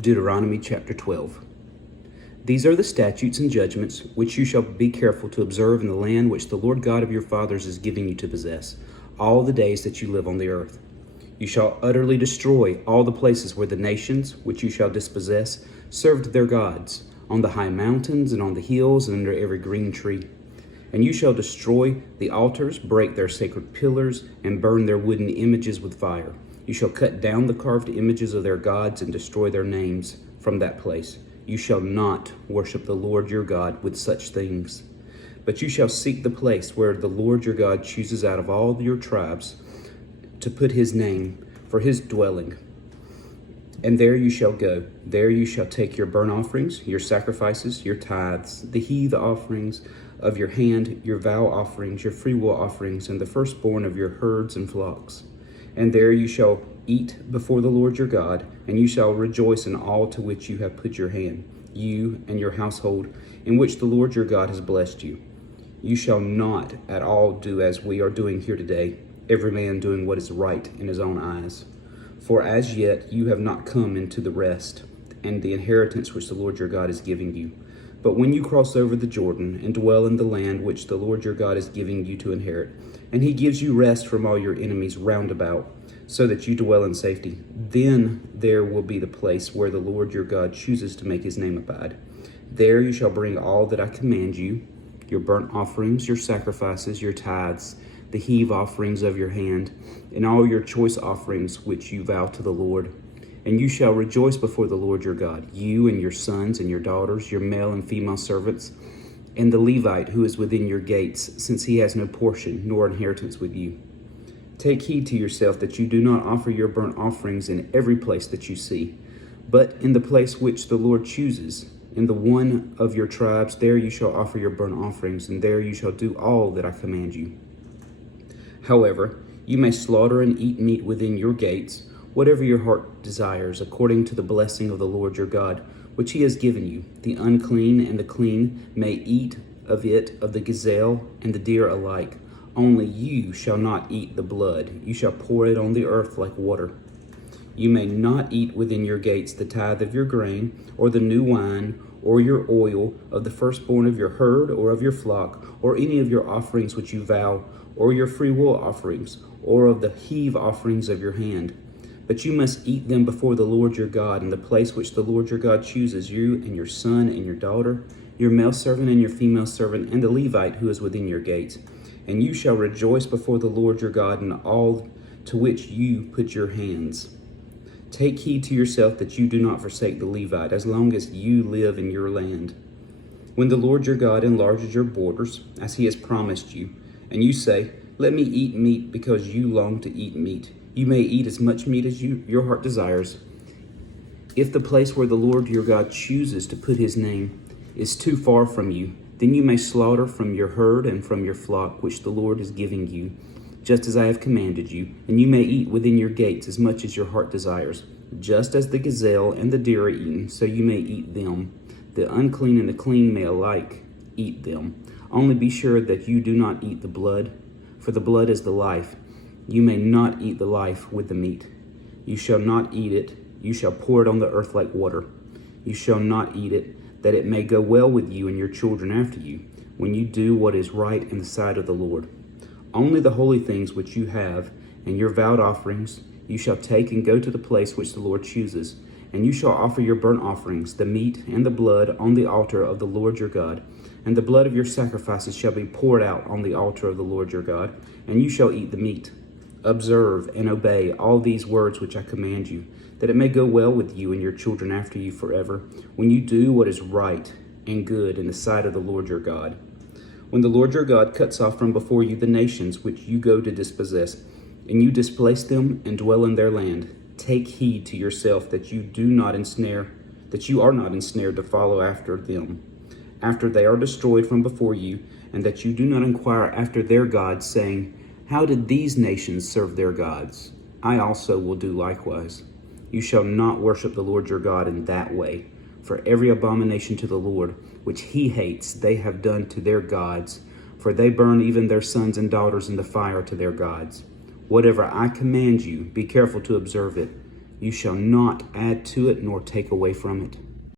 Deuteronomy chapter 12. These are the statutes and judgments which you shall be careful to observe in the land which the Lord God of your fathers is giving you to possess, all the days that you live on the earth. You shall utterly destroy all the places where the nations which you shall dispossess served their gods, on the high mountains and on the hills and under every green tree. And you shall destroy the altars, break their sacred pillars, and burn their wooden images with fire. You shall cut down the carved images of their gods and destroy their names from that place. You shall not worship the Lord your God with such things. But you shall seek the place where the Lord your God chooses out of all your tribes to put his name for his dwelling. And there you shall go. There you shall take your burnt offerings, your sacrifices, your tithes, the heave offerings of your hand, your vow offerings, your freewill offerings, and the firstborn of your herds and flocks. And there you shall eat before the Lord your God, and you shall rejoice in all to which you have put your hand, you and your household, in which the Lord your God has blessed you. You shall not at all do as we are doing here today, every man doing what is right in his own eyes. For as yet you have not come into the rest and the inheritance which the Lord your God is giving you. But when you cross over the Jordan and dwell in the land which the Lord your God is giving you to inherit, and he gives you rest from all your enemies round about, so that you dwell in safety, then there will be the place where the Lord your God chooses to make his name abide. There you shall bring all that I command you, your burnt offerings, your sacrifices, your tithes, the heave offerings of your hand, and all your choice offerings which you vow to the Lord. And you shall rejoice before the Lord your God, you and your sons and your daughters, your male and female servants, and the Levite who is within your gates, since he has no portion nor inheritance with you. Take heed to yourself that you do not offer your burnt offerings in every place that you see, but in the place which the Lord chooses. In the one of your tribes, there you shall offer your burnt offerings, and there you shall do all that I command you. However, you may slaughter and eat meat within your gates, whatever your heart desires, according to the blessing of the Lord your God, which he has given you. The unclean and the clean may eat of it, of the gazelle and the deer alike. Only you shall not eat the blood. You shall pour it on the earth like water. You may not eat within your gates the tithe of your grain, or the new wine, or your oil, of the firstborn of your herd or of your flock, or any of your offerings which you vow, or your freewill offerings, or of the heave offerings of your hand. But you must eat them before the Lord your God in the place which the Lord your God chooses, you and your son and your daughter, your male servant and your female servant, and the Levite who is within your gates. And you shall rejoice before the Lord your God in all to which you put your hands. Take heed to yourself that you do not forsake the Levite, as long as you live in your land. When the Lord your God enlarges your borders, as he has promised you, and you say, let me eat meat because you long to eat meat, you may eat as much meat as your heart desires. If the place where the Lord your God chooses to put his name is too far from you, then you may slaughter from your herd and from your flock which the Lord is giving you, just as I have commanded you, and you may eat within your gates as much as your heart desires. Just as the gazelle and the deer are eaten, so you may eat them. The unclean and the clean may alike eat them. Only be sure that you do not eat the blood, for the blood is the life. You may not eat the life with the meat. You shall not eat it. You shall pour it on the earth like water. You shall not eat it, that it may go well with you and your children after you, when you do what is right in the sight of the Lord. Only the holy things which you have, and your vowed offerings, you shall take and go to the place which the Lord chooses. And you shall offer your burnt offerings, the meat and the blood, on the altar of the Lord your God. And the blood of your sacrifices shall be poured out on the altar of the Lord your God, and you shall eat the meat. Observe and obey all these words which I command you, that it may go well with you and your children after you forever, when you do what is right and good in the sight of the Lord your God. When the Lord your God cuts off from before you the nations which you go to dispossess, and you displace them and dwell in their land, take heed to yourself that you are not ensnared to follow after them, after they are destroyed from before you, and that you do not inquire after their gods, saying, how did these nations serve their gods? I also will do likewise. You shall not worship the Lord your God in that way, for every abomination to the Lord, which he hates, they have done to their gods, for they burn even their sons and daughters in the fire to their gods. Whatever I command you, be careful to observe it. You shall not add to it nor take away from it.